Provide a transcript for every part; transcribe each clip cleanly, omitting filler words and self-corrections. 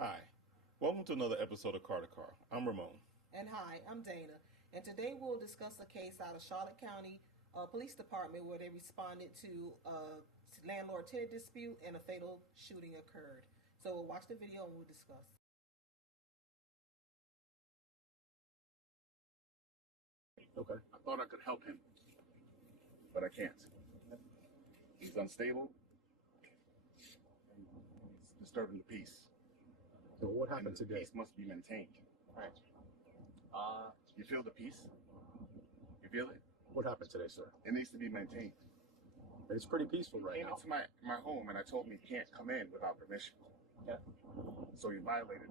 Hi, welcome to another episode of Car to Car. I'm Ramon. And hi, I'm Dana. And today we'll discuss a case out of Charlotte County Police Department where they responded to a landlord-tenant dispute and a fatal shooting occurred. So we'll watch the video and we'll discuss. Okay. I thought I could help him, but I can't. He's unstable. He's disturbing the peace. So what happened today? The peace must be maintained. Right. You feel the peace? You feel it? What happened today, sir? It needs to be maintained. It's pretty peaceful right He now. came into my home and I told him he can't come in without permission. Yeah. So he violated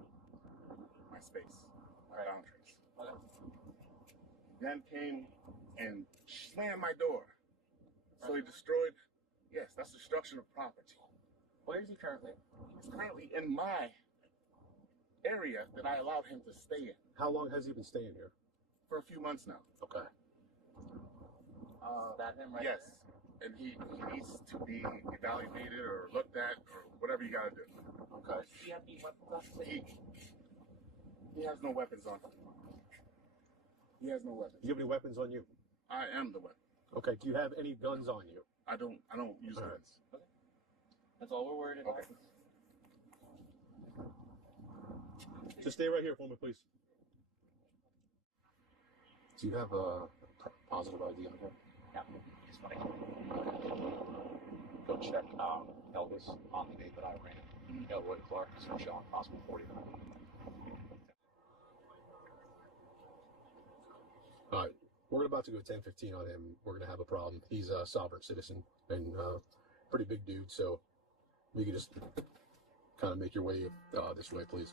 my space, my boundaries. Okay. Then came and slammed my door. So he destroyed, yes, that's destruction of property. Where is he currently? He's currently in my area that I allowed him to stay in. How long has he been staying here? For a few months now. Okay. Is that him right Yes. And he needs to be evaluated or looked at or whatever you gotta do. Okay. there? Do you have any weapons? He has no weapons on him. He has no weapons. Do you have any weapons on you? I am the weapon. Okay. Do you have any guns on you? I don't use All right. guns. Okay. That's all we're worried about. Okay. Just stay right here for me, please. Do you have a positive ID on here? Yeah, it's funny. Go check Elvis on the day that I ran. Elwood Clark, so Sean, possible 49. All right. We're about to go 10-15 on him. We're going to have a problem. He's a sovereign citizen and pretty big dude, so we can just kind of make your way this way, please.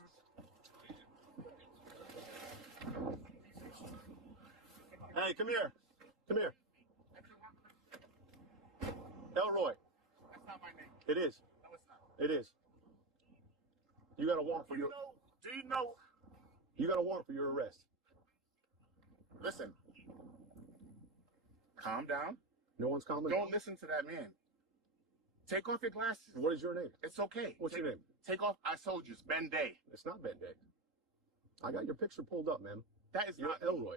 Hey, come here. Come here. Elroy. That's not my name. It is. No, it's not. It is. You got a warrant for your. Do you know? You got a warrant for your arrest. Listen. Calm down. No one's calming. Don't listen to that man. Take off your glasses. What is your name? It's okay. What's your name? Take off. I told you, it's Ben Day. It's not Ben Day. I got your picture pulled up, man. That is You're not me. Elroy.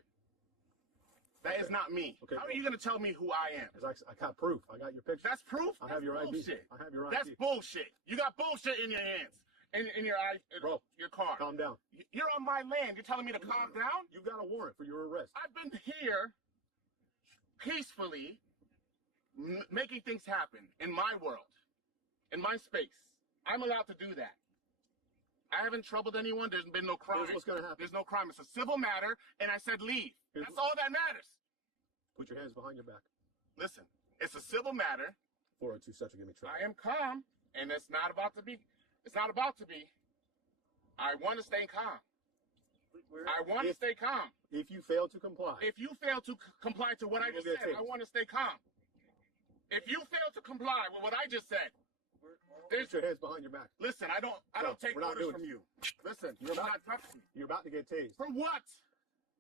That is not me. Okay. How are you going to tell me who I am? 'Cause I got proof. I got your picture. That's proof? I have your bullshit. ID. I have your ID. That's bullshit. You got bullshit in your hands. In your Bro, your car. Calm down. You're on my land. You're telling me to calm down? You got a warrant for your arrest. I've been here peacefully making things happen in my world, in my space. I'm allowed to do that. I haven't troubled anyone. There's been no crime. Here's what's going to happen. There's no crime. It's a civil matter, and I said leave. That's all that matters. Put your hands behind your back. Listen, it's a civil matter. 402 Central, give me trouble. I am calm, and it's not about to be. It's not about to be. I want to stay calm. I want to stay calm. If you fail to comply. If you fail to comply to what I just said, I want to stay calm. If you fail to comply with what I just said, Put your hands behind your back. listen, I don't take we're not orders doing from it. you. Listen, You're do about- not touch me. You're about to get tased. For what?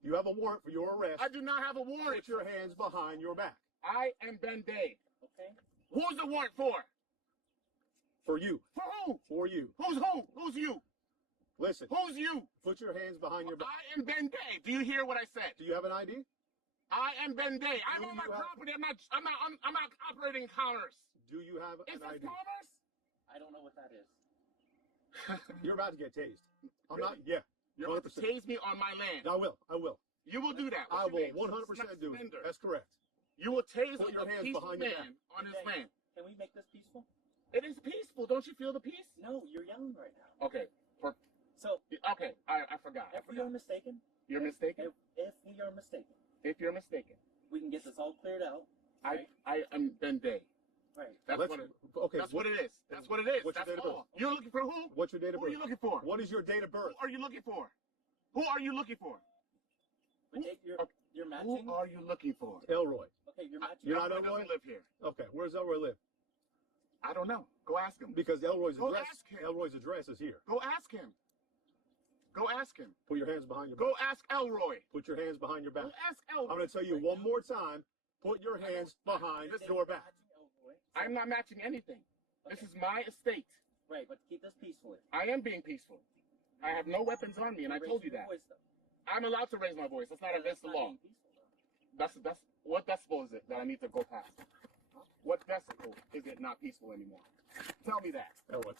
You have a warrant for your arrest. I do not have a warrant. Put your hands behind your back. I am Ben Day. Okay. Who's the warrant for? For you. For who? For you. Who's who? Who's you? Listen. Who's you? Put your hands behind your back. I am Ben Day. Do you hear what I said? Do you have an ID? I am Ben Day. I'm Do on my you have- property. I'm not operating in commerce. Do you have Is an this ID? commerce? I don't know what that is. You're about to get tased. I'm Really? not. Yeah. You're about to 100%. tase me on my land. I will. I will. You will do that. I What's your will name? 100% do it. Suspender. That's correct. You will tase Put your a hands peaceful behind your man on his Hey, land. Can we make this peaceful? It is peaceful. Don't you feel the peace? No, you're yelling right now. Okay. So, Okay. I forgot. if we are mistaken, You're mistaken? if we are mistaken, If you're mistaken. we can get this all cleared out. Right? I am Ben Day. Right. That's Let's- what it, okay, that's what- what it is. That's what it is. What's your That's date of all. birth? You're looking for who? What's your date of Who birth? are you looking for? What is your date of birth? Who are you looking for? Who are you looking for? But you're matching. Who are you looking for? Elroy. Okay, you're matching. You're not Elroy Elroy? doesn't live here. Okay. Where does Elroy live? I don't know. Go ask him. Because Elroy's Go address. ask him. Elroy's address is here. Go ask him. Go ask him. Put your hands behind your Go back. ask Elroy. Put your hands behind your Go back. ask Elroy. I'm going to tell you one more time. Put your hands behind Listen, your back. Matching Elroy. I'm not matching anything. This Okay. is my estate. Right, but keep this peacefully. I am being peaceful. I have no weapons on me, and I told you that. I'm allowed to raise my voice. That's not against the law. That's what decibel is it that I need to go past? What decibel is it not peaceful anymore? Tell me that.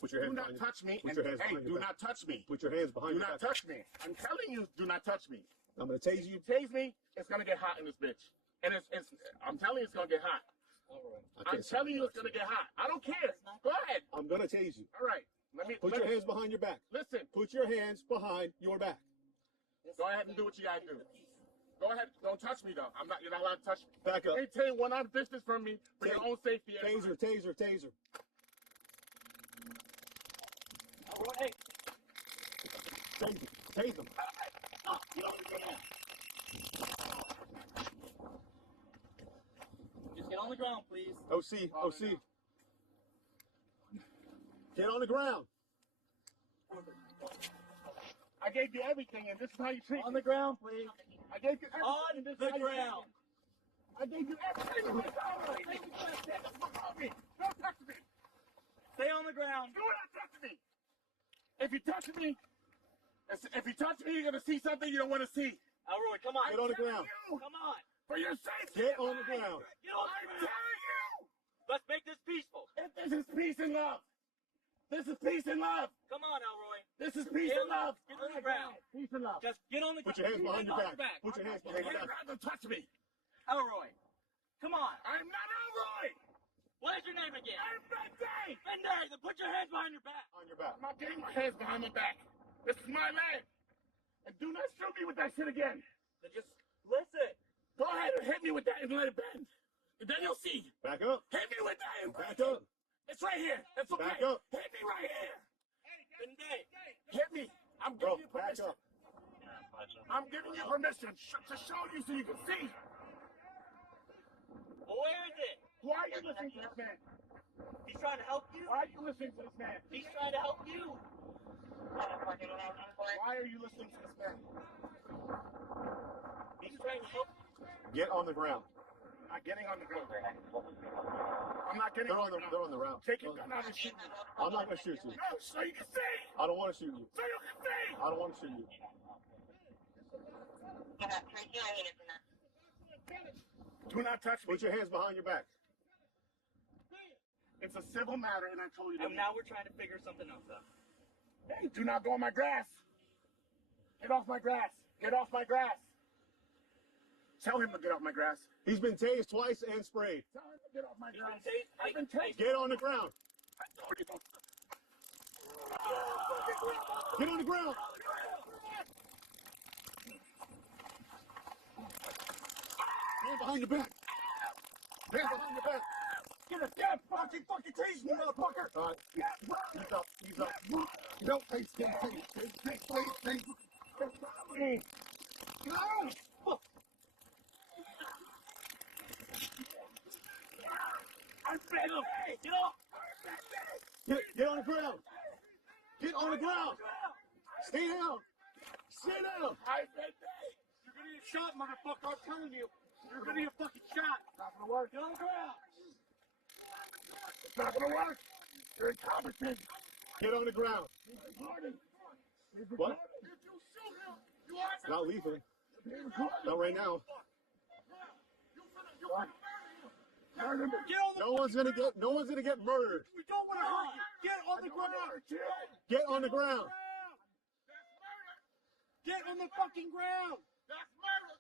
Put your hands Do behind not touch me. Put your hands Hey, behind do your back. not touch me. Put your hands behind Do your not back. touch me. I'm telling you, do not touch me. I'm going to tase you. You tase me, it's gonna get hot in this bitch. And I'm telling you, it's gonna get hot. I'm telling you, it's gonna get hot. I don't care. Go ahead. I'm going to tase you. All right. Put your hands behind your back. Listen. Put your hands behind your back. Go ahead and do what you gotta do. Go ahead. Don't touch me though. You're not allowed to touch me. Back up. Maintain 1 hour distance from me for your own safety. Taser, taser, taser. Hey. Tase him. Tase him. Just get on the ground, please. OC, OC. Get on the ground. I gave you everything, and this is how you treat On me. the ground, please. I gave you everything. On and this is the how you treat me. ground. I gave you everything. Don't touch me. Don't touch me. Stay on the ground. Do not touch me. If you touch me, you're gonna see something you don't want to see. Elroy, come on. Get on the ground. Come on. For your safety. Get on the ground. Get on the I'm ground. telling you. Let's make this peaceful. If this is peace and love. This is peace and love. Come on, Elroy. This is peace and love. Get on the ground. Peace and love. Just get on the Put ground. your hands behind your Get on back. Put your hands behind your back. Don't touch me. Elroy, come on. I'm not Elroy. What is your name again? I'm Baton. Bender, then put your hands behind your back. On your back. I'm not getting my hands behind my back. This is my land. And do not shoot me with that shit again. Then just listen. Go ahead and hit me with that and let it bend. And then you'll see. Back up. Hit me with that and Back bend. up. It's right here. It's okay. Back up. Hit me right here. Bender. Hit me. I'm Bro, giving you back permission. up. I'm giving you permission to show you so you can see. Well, where is it? Why are you listening to this man? He's trying to help you. Why are you listening to this man? He's trying to help you. Why are you listening to this man? He's trying to help you. Get on the ground. I'm not getting on the ground. I'm not getting on the ground. They're on the ground. Take your gun out and shoot me. I'm not going to shoot you. No, so you can see. I don't want to shoot you. So you can see. I don't want to shoot you. Do not touch me. Put your hands behind your back. It's a civil matter, and I told you that. And now we're trying to figure something else out. Hey, do not go on my grass. Get off my grass. Get off my grass. Tell him to get off my grass. He's been tased twice and sprayed. Tell him to get off my He's grass. been tased. I've been tased. Get on the ground. Get on the ground. Hands behind your back. Hands behind your back. Get fucking tase me, motherfucker. All right. He's up. He's up. No, tase, tase. No. I'm fed up. Get off. Get on the ground. Get on the ground. Stay down. Sit down. I've been You're gonna get shot, motherfucker. I'm telling you. You're gonna get fucking shot. not gonna work. Get on the ground. It's not gonna work. You're incompetent. Get on the ground. What? If you shoot him, you are Not lethal. Not right now. Get on the No one's gonna get murdered. We don't want to hurt you. Get on the ground. Get on the ground. Get on the fucking ground. That's murder.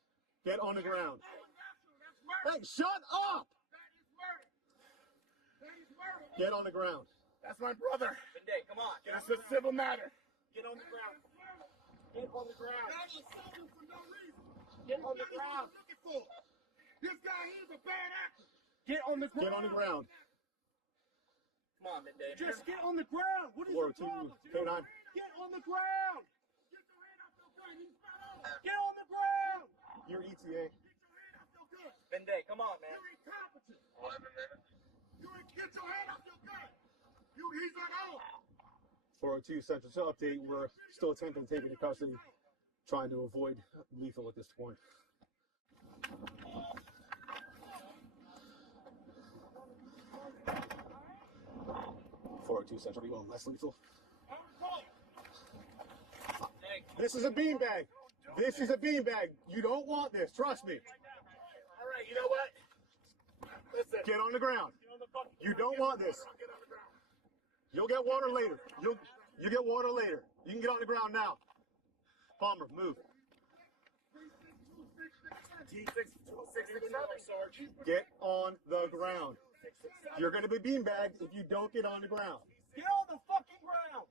Get on the ground. That's murder. Hey, shut up! That is murder. That is murder. Get on the ground. That's my brother. Bender, come on. It's a civil matter. Get on the ground. Get on the ground. Get on the ground. This guy, he's a bad actor. Get on the ground. Get on the ground. Come on, Bender. Just get on the ground. What is Floor your problem? 2, K9. Get on the ground. Get your hand off your gun. He's not on. Get on the ground. Your ETA. Get your hand off your gun. Bender, come on, man. You're incompetent. Get your hand off your gun. He's not on. 402 Central Cell update. We're still attempting to take into custody, trying to avoid lethal at this point. 402 Central, we going less lethal. This is a beanbag. This is a beanbag. You don't want this. Trust me. All right, you know what? Listen. Get on the ground. You don't want this. You'll get water later. You get water later. You can get on the ground now. Palmer, move. Get on the ground. You're going to be beanbagged if you don't get on the ground. Get on the fucking ground.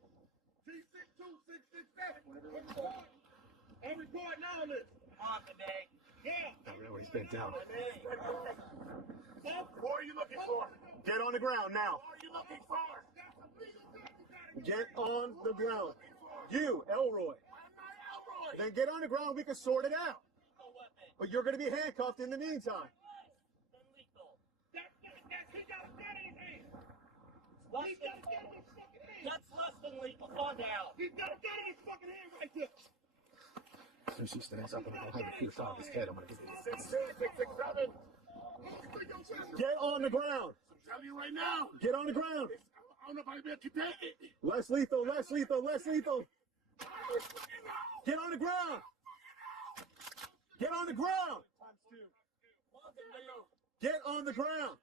I'm recording all this. On today. Yeah. Everybody's bent down. What are you looking for? Get on the ground now. What are you looking for? Get on the ground. You, Elroy. Then get on the ground. We can sort it out. But you're going to be handcuffed in the meantime. He got a gun in his hand. He's got a gun in his fucking hand. That's less than lethal. Calm down. He's got a gun in his fucking hand right there. As soon as he stands up and I'll have a few shot of his head, I'm going to give you 667. Get on the ground. I'm telling you right now. Get on the ground. I don't know if I can take it. Less lethal, less lethal, less lethal. Get on the ground. Get on the ground. Get on the ground.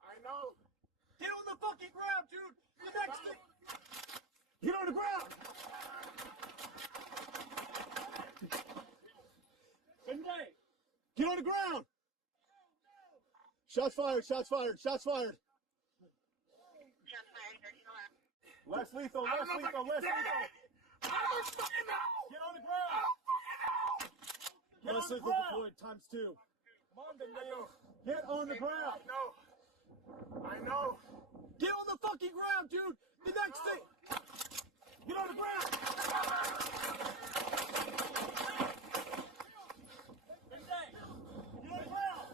I know. Get on the fucking ground, dude. The next thing. Get on the ground. Get on the ground. Shots fired, shots fired, shots fired. Less lethal, less lethal, less lethal. Get on the ground. Get on the ground. Deployed times 2. Come on, Daniel. Get on the ground. I know. Get on the fucking ground, dude. The next thing. Get on the ground. Get on the ground.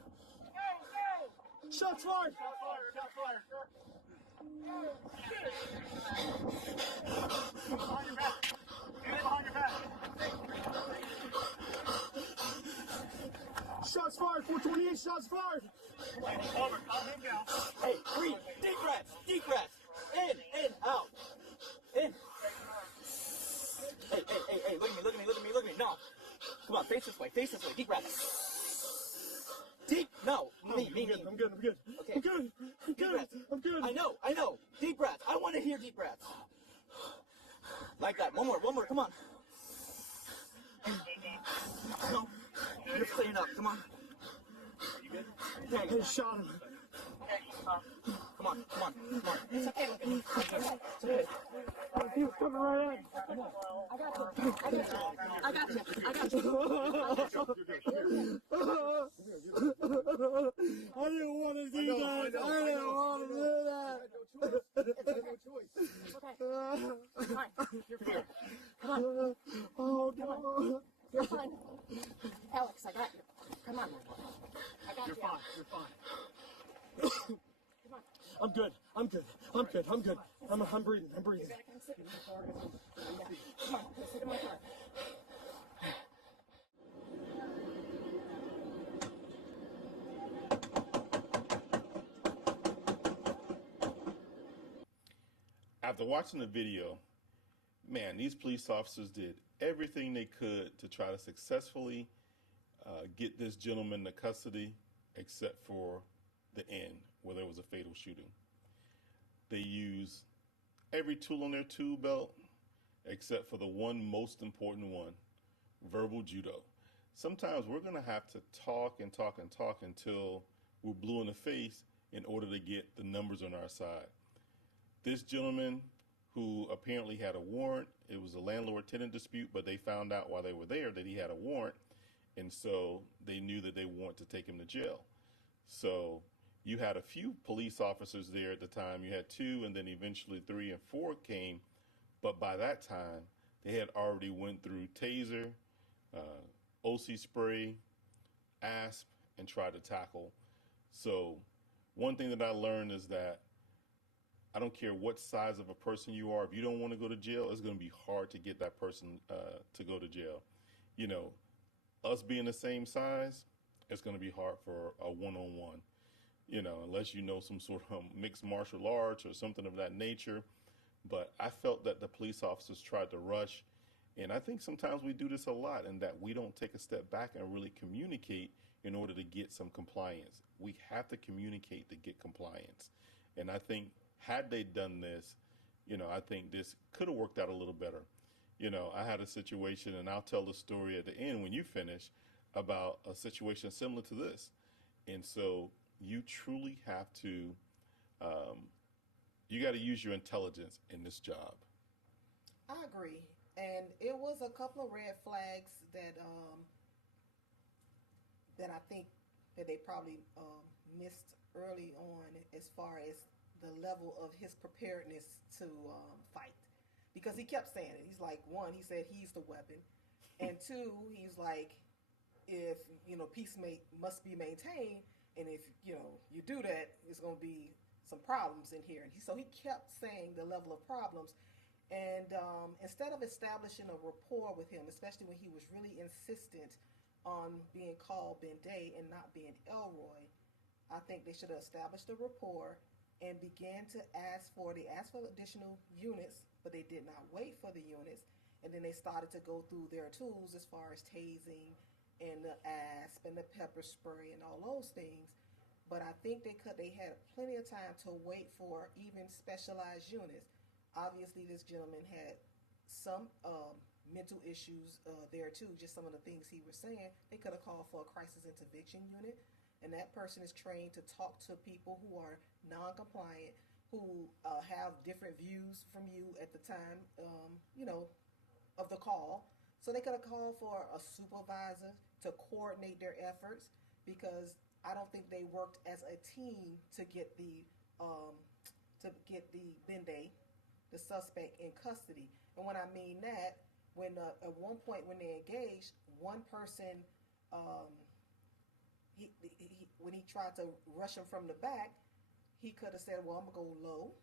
Shots fired. Shots fired. Shots fired. Behind your back. Get behind your back. Shots fired. 428. Shots fired. Over. Calm him down. Hey, breathe. Deep breaths. Deep breaths. In, out. In. Hey, look at me. No. Come on, face this way. Deep breaths. Deep, no, me. I'm good. Okay. I'm good. I'm good. I know. Deep breaths. I want to hear deep breaths. Like that. One more. Come on. No, you're cleaning up. Come on. I just shot him. Come on. It's okay. It's okay. He was coming right in. I got you. I didn't want to do that. Okay. Fine. You're fine. Come on. Oh, no. You're fine. Alex, I got you. Come on. I got You're you. fine. You're fine. Come on. I'm good. I'm breathing. Come on. Sit in my car. After watching the video, man, these police officers did everything they could to try to successfully get this gentleman to custody, except for the end where there was a fatal shooting. They used every tool on their tool belt except for the one most important one, verbal judo. Sometimes we're going to have to talk until we're blue in the face in order to get the numbers on our side. This gentleman, who apparently had a warrant, it was a landlord-tenant dispute, but they found out while they were there that he had a warrant, and so they knew that they wanted to take him to jail. So you had a few police officers there at the time. You had 2, and then eventually 3 and 4 came, but by that time, they had already went through Taser, OC spray, ASP, and tried to tackle. So one thing that I learned is that I don't care what size of a person you are. If you don't want to go to jail, it's going to be hard to get that person to go to jail. You know, us being the same size, it's going to be hard for a one-on-one, you know, unless you know some sort of mixed martial arts or something of that nature. But I felt that the police officers tried to rush, And I think sometimes we do this a lot, in that we don't take a step back and really communicate in order to get some compliance. We have to communicate to get compliance. And I think had they done this, I think this could have worked out a little better. I had a situation, and I'll tell the story at the end when you finish, about a situation similar to this. And so you truly have to, you got to use your intelligence in this job. I agree. And it was a couple of red flags that I think that they probably missed early on, as far as the level of his preparedness to fight. Because he kept saying it. He's like, one, he said he's the weapon. And two, he's like, if, peace must be maintained, and if, you do that, there's going to be some problems in here. And so he kept saying the level of problems. And instead of establishing a rapport with him, especially when he was really insistent on being called Ben Day and not being Elroy, I think they should have established a rapport and began to ask for additional units, but they did not wait for the units. And then they started to go through their tools as far as tasing and the asp and the pepper spray and all those things. But I think they had plenty of time to wait for even specialized units. Obviously, this gentleman had some mental issues there too, just some of the things he was saying. They could have called for a crisis intervention unit, and that person is trained to talk to people who are non-compliant, who have different views from you at the time, of the call. So they could have called for a supervisor to coordinate their efforts, because I don't think they worked as a team to get the Bende, the suspect, in custody. And when I mean that, when at one point when they engaged, one person, when he tried to rush him from the back, he could have said, well, I'm going to go low.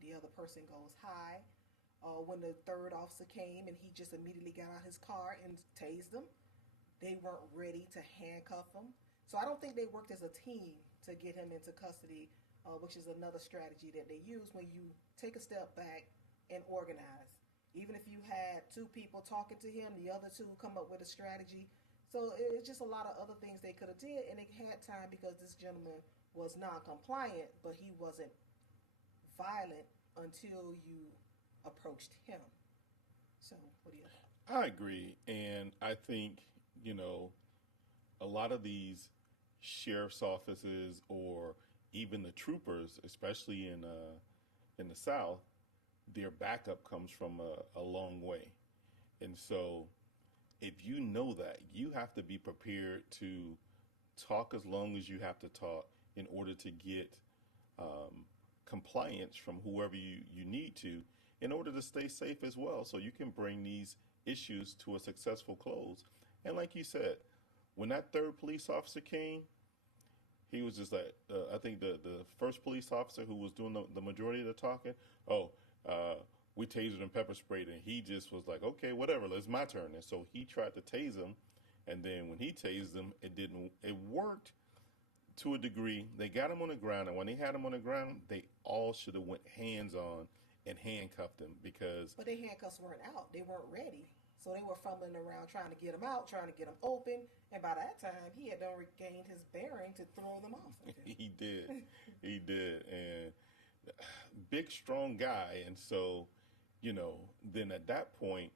The other person goes high. When the third officer came and he just immediately got out his car and tased him, they weren't ready to handcuff him. So I don't think they worked as a team to get him into custody, which is another strategy that they use when you take a step back and organize. Even if you had two people talking to him, the other two come up with a strategy. So it's just a lot of other things they could have did, and they had time because this gentleman was non-compliant, but he wasn't violent until you approached him. So what do you think? I agree. And I think, a lot of these sheriff's offices, or even the troopers, especially in the South, their backup comes from a long way. And so if you know that, you have to be prepared to talk as long as you have to talk in order to get compliance from whoever you need to, in order to stay safe as well, so you can bring these issues to a successful close. And like you said, when that third police officer came, he was just like, I think the first police officer who was doing the majority of the talking, we tasered and pepper sprayed, and he just was like, okay, whatever, it's my turn. And so he tried to tase him, and then when he tased him, it worked to a degree. They got him on the ground, and when they had him on the ground, they all should have went hands on and handcuffed him, because... But their handcuffs weren't out. They weren't ready. So they were fumbling around trying to get him out, trying to get him open. And by that time, he had done regained his bearing to throw them off. He did. He did. And big, strong guy. And so, then at that point,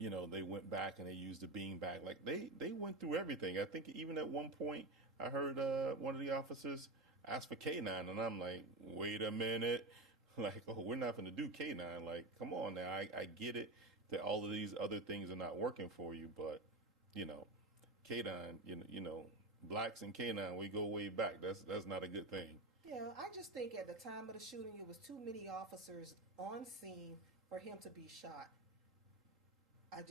they went back and they used the beanbag. Like, they went through everything. I think even at one point, I heard one of the officers ask for K9. And I'm like, wait a minute. Like, oh, we're not going to do K9. Like, come on now. I get it that all of these other things are not working for you, but, K9, blacks and K9, we go way back. That's not a good thing. Yeah, I just think at the time of the shooting, it was too many officers on scene for him to be shot. I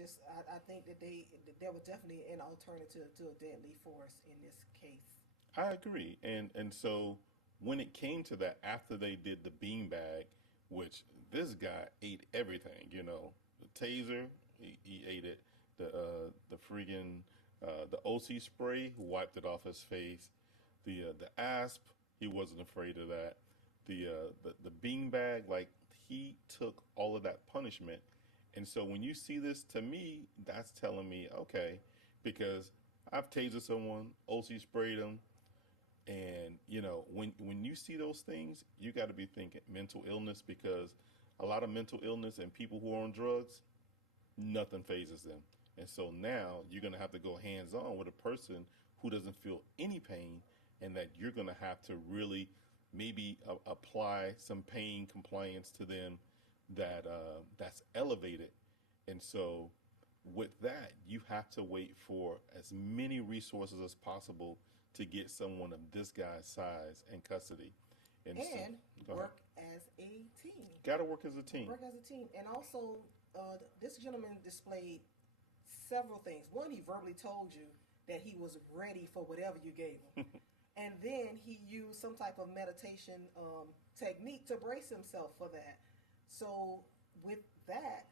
think that there was definitely an alternative to a deadly force in this case. I agree. And so when it came to that, after they did the beanbag, which this guy ate everything, the taser, he ate it, the friggin' the OC spray, he wiped it off his face, the asp, he wasn't afraid of that, the beanbag, like, he took all of that punishment And so when you see this, to me, that's telling me, okay, because I've tasered someone, OC sprayed them, and when you see those things, you got to be thinking mental illness, because a lot of mental illness and people who are on drugs, nothing phases them. And so now you're going to have to go hands on with a person who doesn't feel any pain, and that you're going to have to really maybe apply some pain compliance to them that's elevated. And so with that, you have to wait for as many resources as possible to get someone of this guy's size in custody. And work as a team. Got to work as a team. Work as a team. And also, this gentleman displayed several things. One, he verbally told you that he was ready for whatever you gave him. And then he used some type of meditation technique to brace himself for that. So with that,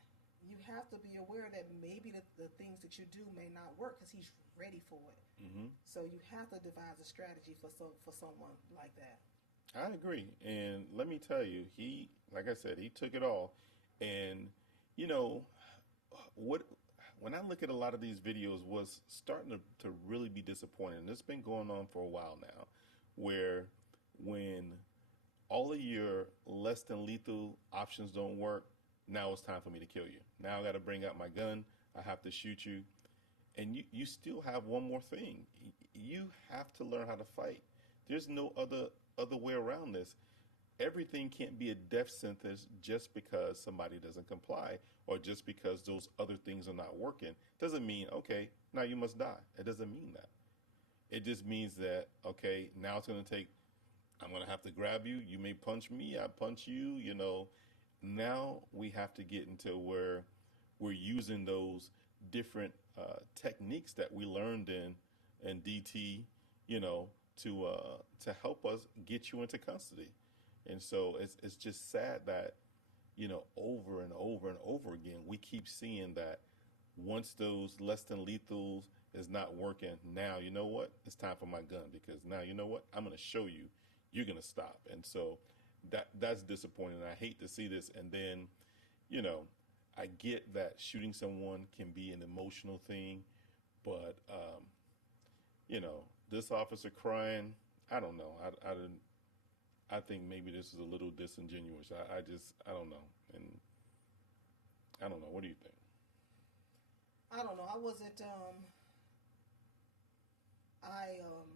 you have to be aware that maybe the things that you do may not work because he's ready for it. Mm-hmm. So you have to devise a strategy for someone like that. I agree. And let me tell you, he, like I said, he took it all. And, when I look at a lot of these videos, was starting to really be disappointing. And it's been going on for a while now, where when all of your less than lethal options don't work, now it's time for me to kill you. Now I got to bring out my gun. I have to shoot you. And you still have one more thing. You have to learn how to fight. There's no other way around this. Everything can't be a death sentence just because somebody doesn't comply, or just because those other things are not working. Doesn't mean, okay, now you must die. It doesn't mean that. It just means that, okay, now it's going to take, I'm going to have to grab you. You may punch me. I punch you, Now we have to get into where we're using those different techniques that we learned in DT, to help us get you into custody. And so it's just sad that, over and over and over again, we keep seeing that once those less than lethals is not working, now, you know what? It's time for my gun, because now, you know what? I'm going to show you, you're going to stop. And so that's disappointing. I hate to see this. And then, I get that shooting someone can be an emotional thing, but, this officer crying, I don't know. I think maybe this is a little disingenuous. I don't know. And I don't know. What do you think? I don't know. I wasn't,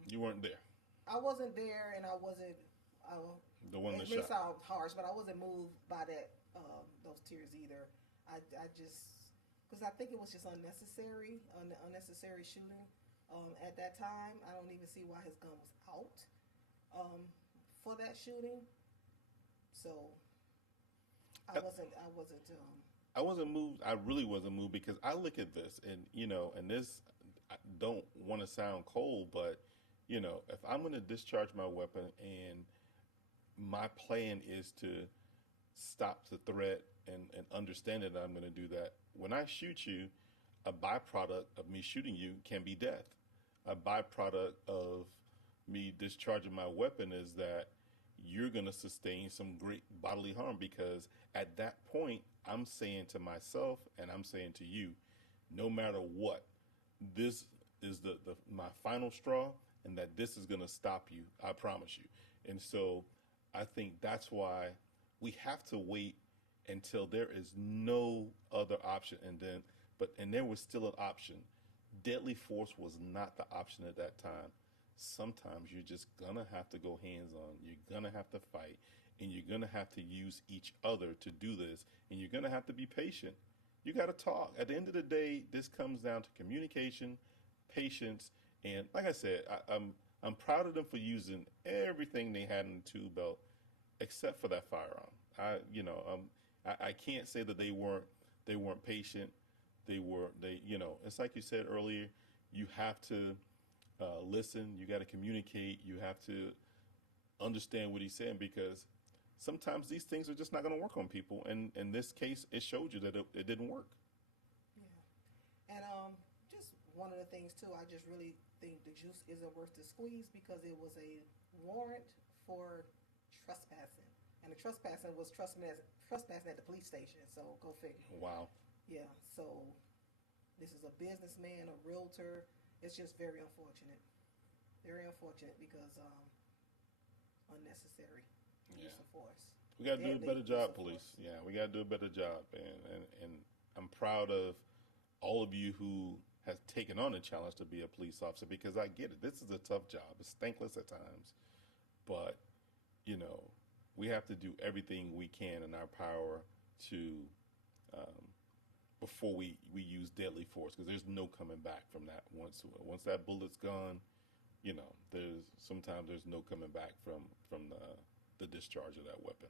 you weren't there. I wasn't there, and I wasn't, the one that shot. It may shot. sound harsh, but I wasn't moved by that, those tears either. I just, because I think it was just unnecessary shooting. At that time, I don't even see why his gun was out for that shooting. So I wasn't moved. I really wasn't moved, because I look at this and, and this, I don't want to sound cold, but, if I'm going to discharge my weapon and my plan is to stop the threat and understand that I'm going to do that, when I shoot you, a byproduct of me shooting you can be death. A byproduct of me discharging my weapon is that you're going to sustain some great bodily harm, because at that point, I'm saying to myself and I'm saying to you, no matter what, this is my final straw, and that this is going to stop you. I promise you. And so I think that's why we have to wait until there is no other option. And there was still an option. Deadly force was not the option at that time. Sometimes you're just gonna have to go hands on. You're gonna have to fight, and you're gonna have to use each other to do this. And you're gonna have to be patient. You got to talk. At the end of the day, this comes down to communication, patience, and like I said, I'm proud of them for using everything they had in the tool belt, except for that firearm. I can't say that they weren't patient. It's like you said earlier, you have to listen, you got to communicate, you have to understand what he's saying, because sometimes these things are just not going to work on people. And in this case, it showed you that it didn't work. Yeah. And just one of the things, too, I just really think the juice isn't worth the squeeze, because it was a warrant for trespassing. And the trespassing was trespassing at the police station, so go figure. Wow. Yeah, so this is a businessman, a realtor. It's just very unfortunate. Very unfortunate because unnecessary use of force. We got to do a Deadly better use job, of police. force. Yeah, we got to do a better job. And I'm proud of all of you who has taken on the challenge to be a police officer, because I get it. This is a tough job. It's thankless at times. But, you know, we have to do everything we can in our power to, before we use deadly force, because there's no coming back from that. Once that bullet's gone, you know, sometimes there's no coming back from the discharge of that weapon.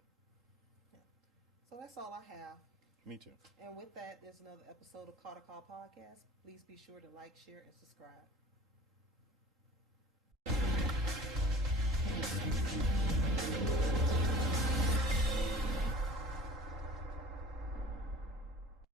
So that's all I have. Me too. And with that, there's another episode of Call Podcast. Please be sure to like, share, and subscribe.